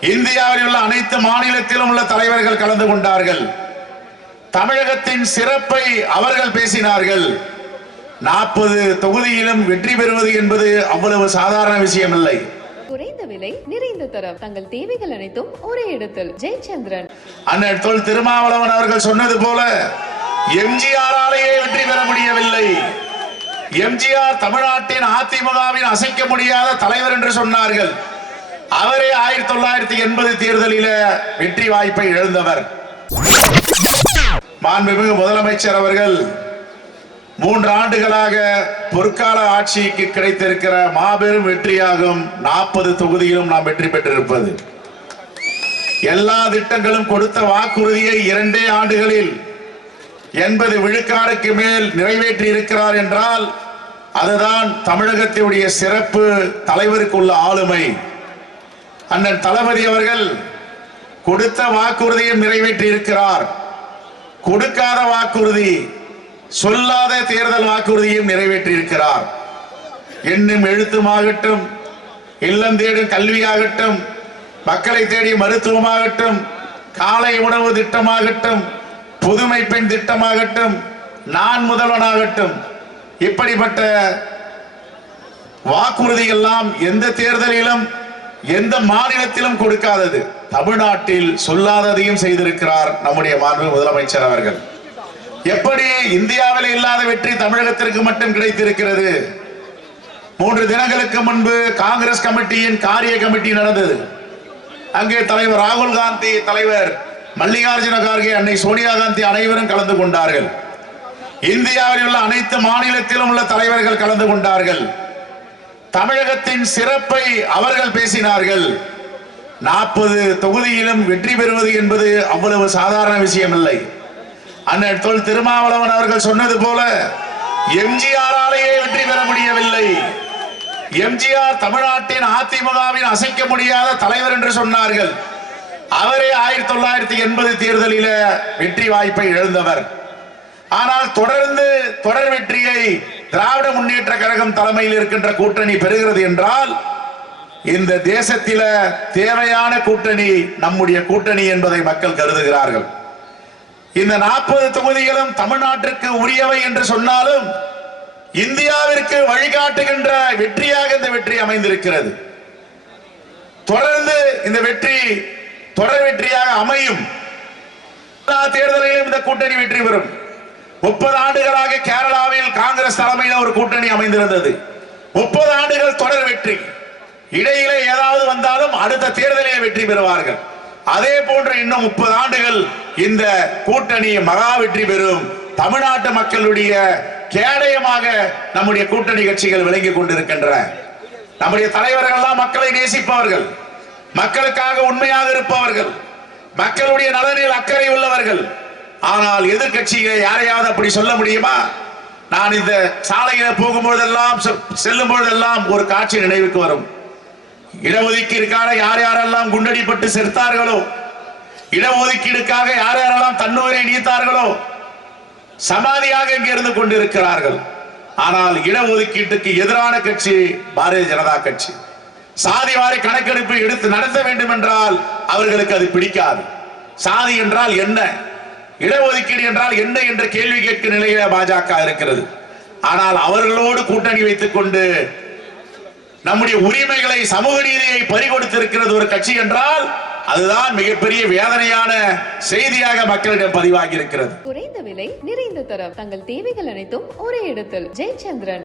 இந்தியாவில் உள்ள அனைத்து மாநிலத்திலும் உள்ள தலைவர்கள் கலந்து கொண்டார்கள். தமிழகத்தின் சிறப்பை அவர்கள் பேசினார்கள். நாற்பது தொகுதியிலும் வெற்றி பெறுவது என்பது அவ்வளவு சாதாரண விஷயமில்லை. குறைந்த விலை நிறைந்த தரம். தங்கள் தேவைகள் அனைத்தும் ஒரே இடத்தில். ஜெயச்சந்திரன். அண்ணன் தொல் திருமாவளவன் அவர்கள் சொன்னது போல எம்ஜிஆராலேயே வெற்றி பெற முடியவில்லை. எம்ஜிஆர் தமிழ்நாட்டின் அதிமுகவின் அசைக்க முடியாத தலைவர் என்று சொன்னார்கள். அவரே ஆயிரத்தி தொள்ளாயிரத்தி எண்பது தேர்தலில வெற்றி வாய்ப்பை இழந்தவர். மாண்புமிகு முதலமைச்சர் அவர்கள் மூன்று ஆண்டுகளாக பொற்கால ஆட்சிக்கு கிடைத்திருக்கிற மாபெரும் வெற்றியாகும் நாற்பது தொகுதியிலும் நாம் வெற்றி பெற்றிருப்பது. எல்லா திட்டங்களும் கொடுத்த வாக்குறுதியை இரண்டே ஆண்டுகளில் எண்பது விழுக்காடுக்கு மேல் நிறைவேற்றி இருக்கிறார் என்றால் அதுதான் தமிழகத்தினுடைய சிறப்பு தலைவருக்குள்ள ஆளுமை. அண்ணன் தளபதி அவர்கள் கொடுத்த வாக்குறுதியும் நிறைவேற்றி இருக்கிறார் கொடுக்காத வாக்குறுதி சொல்லாத தேர்தல் வாக்குறுதியும் நிறைவேற்றி இருக்கிறார் எண்ணும் எழுத்துமாகட்டும் இல்லம் தேடும் கல்வியாகட்டும் மக்களை தேடி மருத்துவமாகட்டும் காலை உணவு திட்டமாகட்டும் புதுமை பெண் திட்டமாகட்டும் நான் முதல்வனாகட்டும் இப்படிப்பட்ட வாக்குறுதி எல்லாம் எந்த தேர்தலிலும் எந்த மாநிலத்திலும் கொடுக்காதது. தமிழ்நாட்டில் சொல்லாததையும் செய்திருக்கிறார் நம்முடைய மாண்பு முதலமைச்சர் அவர்கள். எப்படி இந்தியாவில் இல்லாத வெற்றி தமிழகத்திற்கு மட்டும் கிடைத்திருக்கிறது? மூன்று தினங்களுக்கு முன்பு காங்கிரஸ் கமிட்டியின் காரிய கமிட்டி நடந்தது. அங்கே தலைவர் ராகுல் காந்தி தலைவர் மல்லிகார்ஜுன கார்கே அன்னை சோனியா காந்தி அனைவரும் கலந்து கொண்டார்கள். இந்தியாவில் உள்ள அனைத்து மாநிலத்திலும் உள்ள தலைவர்கள் கலந்து கொண்டார்கள். தமிழகத்தின் சிறப்பை அவர்கள் பேசினார்கள். நாற்பது தொகுதியிலும் வெற்றி பெறுவது என்பது அவ்வளவு சாதாரண விஷயமில்லை. அண்ணன் தொல் திருமாவளவன் அவர்கள் சொன்னது போல எம்ஜிஆராலேயே வெற்றி பெற முடியவில்லை. எம்ஜிஆர் தமிழ்நாட்டின் அதிமுகவின் அசைக்க முடியாத தலைவர் என்று சொன்னார்கள். அவரே ஆயிரத்தி தொள்ளாயிரத்தி எண்பது தேர்தலில வெற்றி வாய்ப்பை இழந்தவர். ஆனால் தொடர்ந்து தொடர் வெற்றியை திராவிட முன்னேற்ற கழகம் தலைமையில் இருக்கின்ற கூட்டணி பெறுகிறது என்றால் இந்த தேசத்தில தேவையான கூட்டணி நம்முடைய கூட்டணி என்பதை மக்கள் கருதுகிறார்கள். இந்த நாற்பது தொகுதிகளும் தமிழ்நாட்டிற்கு உரியவை என்று சொன்னாலும் இந்தியாவிற்கு வழிகாட்டுகின்ற வெற்றியாக இந்த வெற்றி அமைந்திருக்கிறது. தொடர்ந்து இந்த வெற்றி தொடர் வெற்றியாக அமையும். தேர்தலிலும் இந்த கூட்டணி வெற்றி பெறும். முப்பது ஆண்டுகளாக கேரளாவில் காங்கிரஸ் தலைமையில் ஒரு கூட்டணி அமைந்திருந்தது. முப்பது ஆண்டுகள் தொடர் வெற்றி. இடையிலே ஏதாவது வந்தாலும் அடுத்த தேர்தலில் வெற்றி பெறுவார்கள். அதே போன்ற இன்னும் முப்பது ஆண்டுகள் இந்த கூட்டணி மகா வெற்றி பெறும். தமிழ்நாட்டு மக்களுடைய கேடயமாக நம்முடைய கூட்டணி கட்சிகள் விளங்கி கொண்டிருக்கின்றன. நம்முடைய தலைவர்கள் எல்லாம் மக்களை நேசிப்பவர்கள். மக்களுக்காக உண்மையாக இருப்பவர்கள். மக்களுடைய நலனில் அக்கறை உள்ளவர்கள். ஆனால் எதிர்க்கட்சிகளை யாரையாவது அப்படி சொல்ல முடியுமா? நான் இந்த சாலையில போகும்போதெல்லாம் செ- செல்லும் பொழுதெல்லாம் ஒரு காட்சி நினைவுக்கு வரும். இடஒதுக்கீடுக்காக யார் யாரெல்லாம் குண்டடிப்பட்டு செத்தார்களோ இடஒதுக்கீடுக்காக யார் யாரெல்லாம் தன்னுயிரை நீத்தார்களோ சமாதியாக இங்கே இருந்து கொண்டிருக்கிறார்கள். ஆனால் இடஒதுக்கீட்டுக்கு எதிரான கட்சி பாரதிய ஜனதா கட்சி. சாதி வாரி கணக்கெடுப்பு எடுத்து நடத்த வேண்டும் என்றால் அவர்களுக்கு அது பிடிக்காது. சாதி என்றால் என்ன? இடஒதுக்கீடு என்றால் என்ன என்ற கேள்வி கேட்கும் நிலையில பாஜக இருக்கிறது. ஆனால் அவர்களோடு கூட்டணி வைத்துக் கொண்டு நம்முடைய உரிமைகளை சமூக நீதியை பறிகொடுத்திருக்கிறது ஒரு கட்சி என்றால் அதுதான் மிகப்பெரிய வேதனையான செய்தியாக மக்களிடம் பதிவாகி இருக்கிறது குறைந்த விலை நிறைந்த தரம். தங்கள் தேவைகள் அனைத்தும் ஒரே இடத்தில். ஜெயச்சந்திரன்.